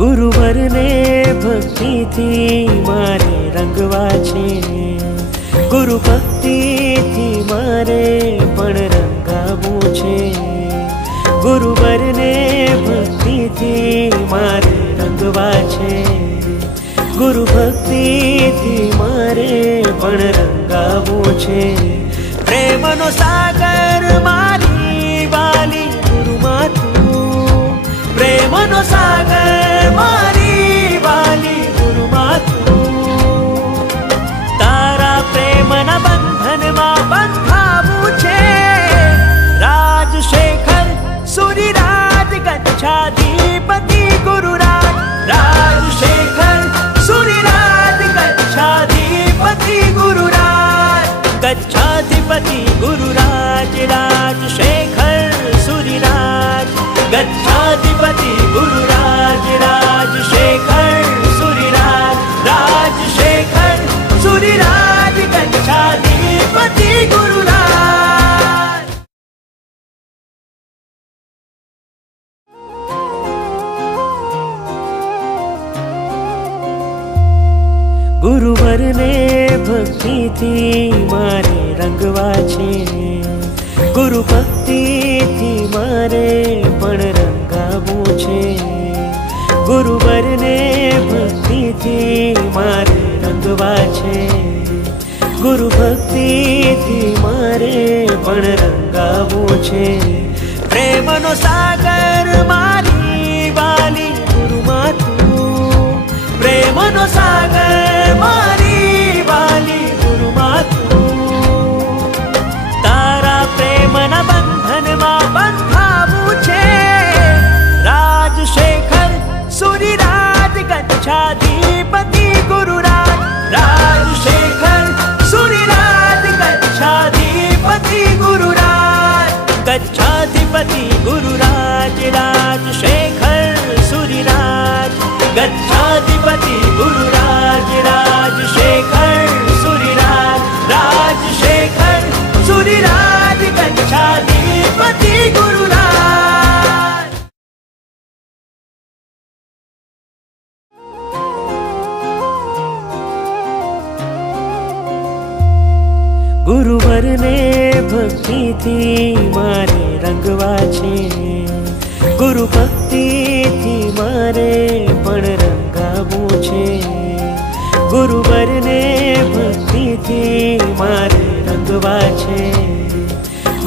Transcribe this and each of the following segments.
ગુરુવરને ભક્તિથી મારે રંગવા છે, ગુરુ ભક્તિથી મારે પણ રંગાવું છે. ગુરુવરને ભક્તિથી મારે રંગવા છે, ગુરુ ભક્તિથી મારે પણ રંગાવું છે. પ્રેમનો સાગર મારી વાલી ગુરુમાં તું, પ્રેમનો સાગર મારી વાલી ગુરુમાં તું. તારા પ્રેમના બંધનમાં બંધાવું છે. રાજશેખર સુરીરાજ ગચ્છાધિપતિ ગુરુરાજ, રાજશેખર સુરીરાજ ગચ્છાધિપતિ ગુરુરાજ, ગચ્છાધિપતિ ગુરુરાજ રાજશેખર સુરીરાજ, ગચ્છાધિપતિ ગુરુરાજ રાજશેખર સુરીરાજ, રાજશેખર સુરીરાજ ગચ્છાધિપતિ ગુરુરાજ. ગુરુવરને ભક્તિથી મારે રંગવા છે, ગુરુ ભક્તિથી મારે પણ રંગાવું છે. ગુરુવરને ભક્તિથી મારે રંગવા છે, ગુરુ ભક્તિથી મારે પણ રંગાવું છે. પ્રેમનો સાગર મારી વાલી ગુરુમાં તું, પ્રેમનો સાગર મારી વાલી ગુરુમાં તું. તારા પ્રેમના બંધનમાં બંધાવું છે. રાજશેખર સુરીરાજ ગચ્છાધિપતિ ગુરુરાજ, રાજશેખર સુરીરાજ ગચ્છાધિપતિ ગુરુરાજ, ગચ્છાધિપતિ ગુરુરાજ રાજશેખર સુરીરાજ, ગચ્છાધિપતિ ગુરુરાજ રાજશેખર સુરીરાજ, રાજશેખર સુરીરાજ ગચ્છાધિપતિ ગુરુરાજ. ગુરુવરને ભક્તિથી મારે રંગવા છે, ગુરુ ભક્તિથી મારે પણ રંગાવું છે. ગુરુવરને ભક્તિથી મારે રંગવા છે,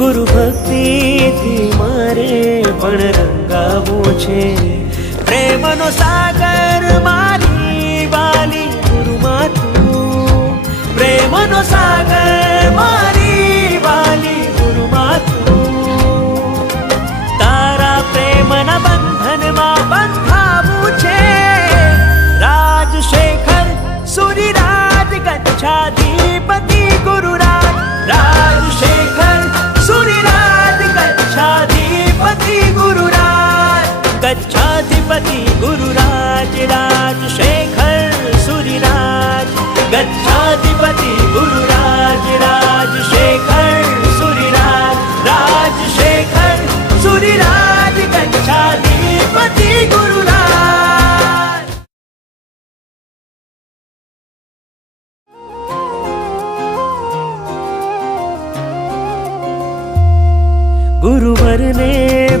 ગુરુ ભક્તિથી મારે પણ રંગાવું છે. પ્રેમનો સાગર મારી વાલી ગુરુમાં તું, પ્રેમનો સાગર મારી વાલી ગુરુમાં તું. તારા પ્રેમના બંધનમાં બંધાવું છે. રાજશેખર સુરીરાજ ગચ્છાધિપતિ ગુરુરાજ, રાજશેખર સુરીરાજ ગચ્છાધિપતિ ગુરુરાજ, ગચ્છાધિપતિ ગુરુરાજ રાજશેખર સુરીરાજ, ગચ્છાધિપતિ ગુરુરાજ રાજશેખર સુરીરાજ, રાજશેખર સુરીરાજ ગચ્છાધિપતિ ગુરુરાજ. ગુરુવરને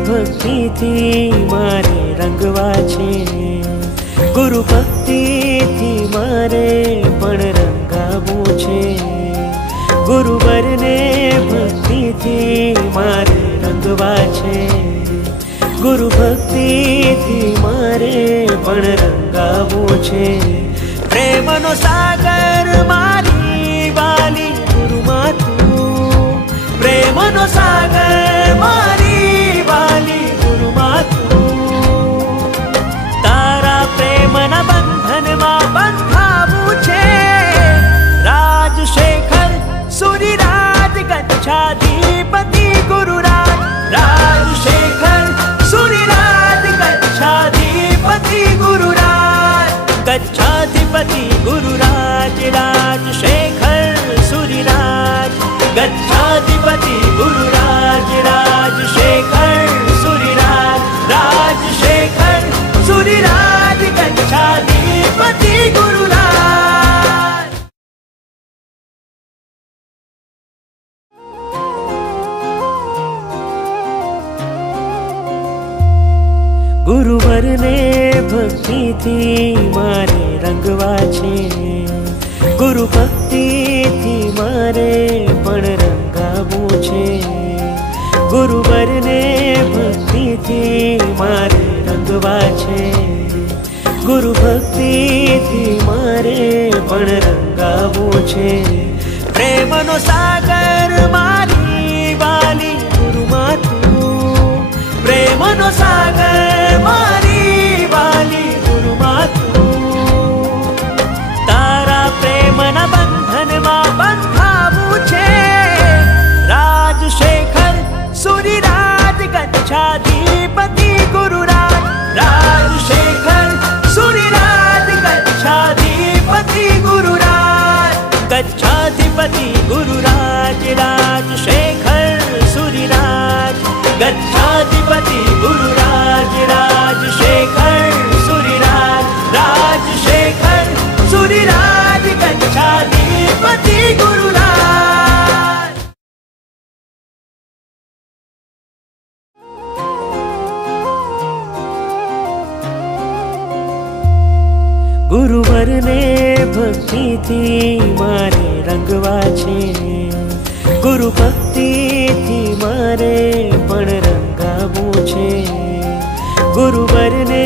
ભક્તિથી મારે રંગવા છે, ગુરુ ભક્તિથી મારે પણ રંગાવું છે. ગુરુવરને ભક્તિથી મારે રંગવા છે, ગુરુ ભક્તિથી મારે પણ રંગાવું છે. પ્રેમનો સાગર મારી વાલી ગુરુમાં તું, પ્રેમનો સાગર મારી વાલી ગુરુમાં તું. તારા પ્રેમના બંધનમાં બંધાવું છે. રાજશેખર સુરીરાજ ગચ્છાધિપતિ ગુરુરાજ, રાજશેખર સુરીરાજ ગચ્છાધિપતિ ગુરુરાજ, ગચ્છાધિપતિ ગુરુરાજ રાજ ગુરુવરને ભક્તિથી મારે રંગવા છે, ગુરુ ભક્તિથી મારે પણ રંગાવું છે. ગુરુવરને ભક્તિથી મારે રંગવા છે, ગુરુ ભક્તિથી મારે પણ રંગાવું છે. પ્રેમનો સાગર મારી વાલી ગુરુમાં તું, પ્રેમનો સાગર મારી વાલી ગુરુમાં તું. તારા પ્રેમના બંધનમાં બંધાવું છે. રાજશેખર સુરિરાજ ગચ્છાધિપતિ ગુરુરાજ, રાજશેખર સુરિરાજ ગચ્છાધિપતિ ગુરુરાજ, ગચ્છાધિપતિ ગુરુરાજ રાજશેખર સુરિરાજ, ગચ્છાધિપતિ ગુરુરાજ રાજશેખર સુરિરાજ, રાજશેખર સુરિરાજ ગચ્છાધિપતિ ગુરુરાજ. ગુરુવરને ભક્તિથી મારે રંગવા છે, ગુરુ ભક્તિથી મારે પણ રંગાવું છે. ગુરુવરને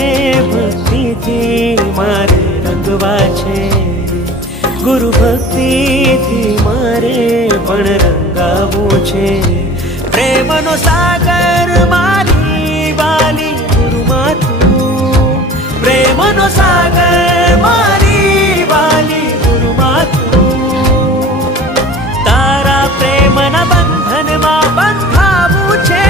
ભક્તિથી મારે રંગવા છે, ગુરુ ભક્તિથી મારે પણ રંગાવું છે. પ્રેમનો સાગર મારી વાલી ગુરુમાં તું, પ્રેમનો સાગર મારી વાલી ગુરુમાં તું. તારા પ્રેમના બંધનમાં બંધાવું છે.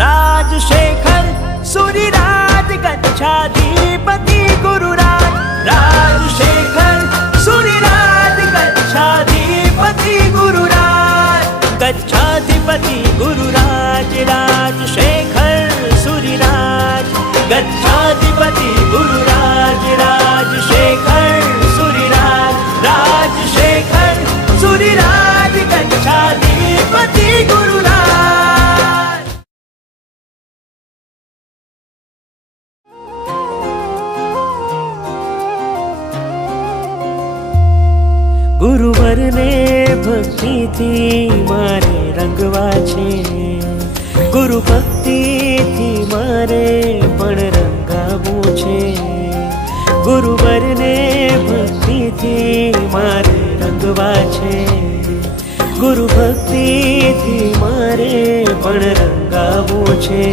રાજશેખર સુરિરાજ ગચ્છાધિપતિ ગુરુરાજ, રાજશેખર સુરિરાજ ગચ્છાધિપતિ ગુરુરાજ, ગચ્છાધિપતિ ગુરુરાજ રાજશેખર સુરિરાજ, ગચ્છાધિપતિ ગુરુરાજ રાજશેખર સુરિરાજ, રાજશેખર સુરિરાજ ગચ્છાધિપતિ ગુરુરાજ. ગુરુવરને ભક્તિથી મારે રંગવા છે, ગુરુ ભક્તિથી મારે પણ રંગાવું છે. ગુરુવરને ભક્તિથી મારે રંગવા છે, ગુરુ ભક્તિથી મારે પણ રંગાવું છે.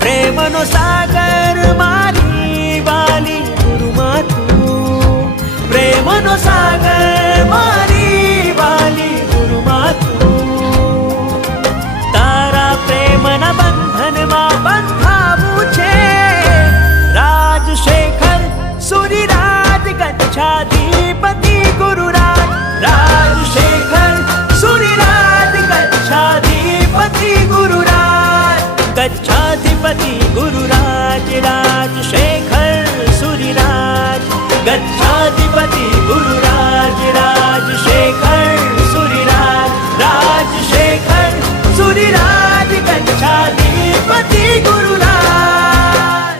પ્રેમનો સાગર મારી વાલી ગુરુમાં તું, પ્રેમનો સાગર મારી વાલી ગુરુમાં તું. તારા પ્રેમના બંધનમાં બંધાવું છે. રાજશેખર સુરિરાજ ગચ્છાધિપતિ ગુરુરાજ, રાજશેખર સુરિરાજ ગચ્છાધિપતિ ગુરુરાજ, ગચ્છાધિપતિ ગુરુરાજ રાજશેખર સુરિરાજ, ગચ્છાધિપતિ ગુરુરાજ રાજશેખર સુરિરાજ, રાજશેખર સુરિરાજ ગચ્છાધિપતિ ગુરુરાજ.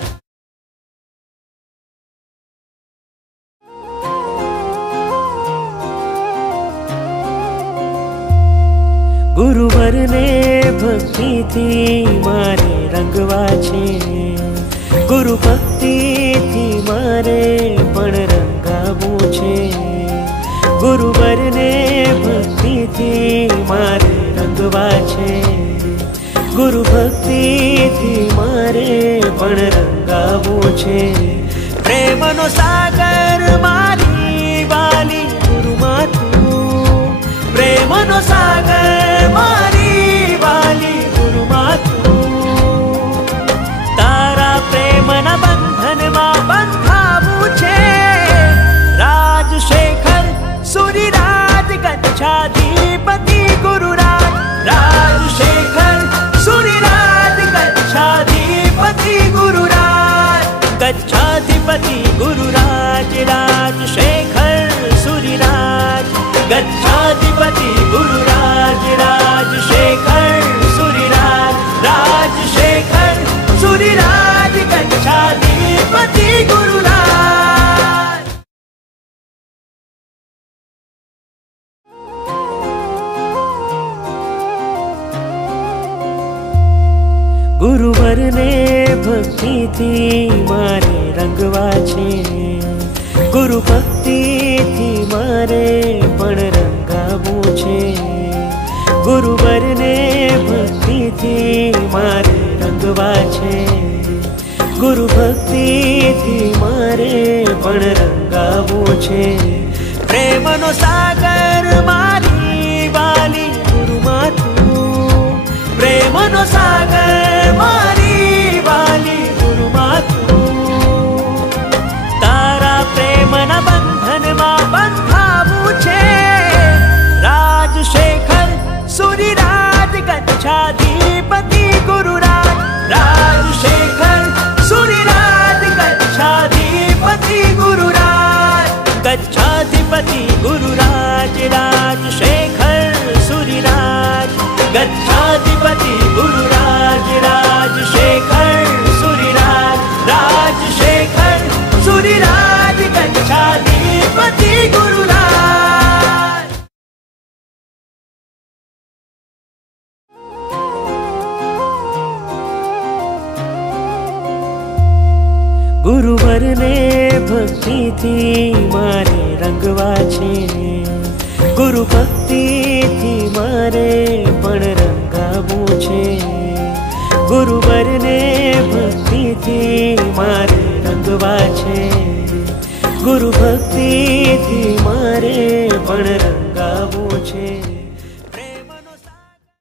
ગુરુવરને ભક્તિથી મારે રંગવા છે, ગુરુ ભક્તિથી મારે પણ રંગાવું છે. ગુરુવરને ભક્તિથી મારે રંગવા છે, ગુરુ ભક્તિથી મારે પણ રંગાવું છે. પ્રેમનો સાગર મારી વાલી ગુરુમાં તું, પ્રેમનો સાગર મારી વાલી ગુરુમાં તું. તારા પ્રેમના બંધનમાં બંધાવું છે. રાજશેખર સુરિરાજ ગચ્છાધિપતિ ગુરુરાજ, રાજશેખર સુરિરાજ ગચ્છાધિપતિ ગુરુરાજ, ગચ્છાધિપતિ ગુરુરાજ રાજશેખર સુરિરાજ, ગચ્છાધિપતિ ગુરુરાજ ગુરુવરને ભક્તિથી મારે રંગવા છે, ગુરુ ભક્તિથી મારે પણ રંગાવું છે. ગુરુવરને ભક્તિથી મારે રંગવા છે, ગુરુ ભક્તિથી મારે પણ રંગાવું છે. પ્રેમનો સાગર મારી વાલી ગુરુમાં તું, પ્રેમનો સાગર મારી વાલી ગુરુમાં તું. તારા પ્રેમના બંધનમાં બંધાવું છે. રાજશેખર સુરિરાજ ગચ્છાધિપતિ ગુરુરાજ, રાજશેખર સુરિરાજ ગચ્છાધિપતિ ગુરુરાજ, ગચ્છાધિપતિ ગુરુરાજ રાજશેખર સુરિરાજ, ગચ્છાધિપતિ ગુરુરાજ રાજશેખર સુરિરાજ, રાજશેખર સુરિરાજ ગચ્છાધિપતિ ગુરુરાજ. ગુરુવરને ભક્તિથી મારે રંગવા છે, ગુરુ ભક્તિથી મારે પણ રંગાવું છે. ગુરુવરને ભક્તિથી મારે રંગવા છે, ગુરુ ભક્તિથી મારે પણ રંગાવું છે.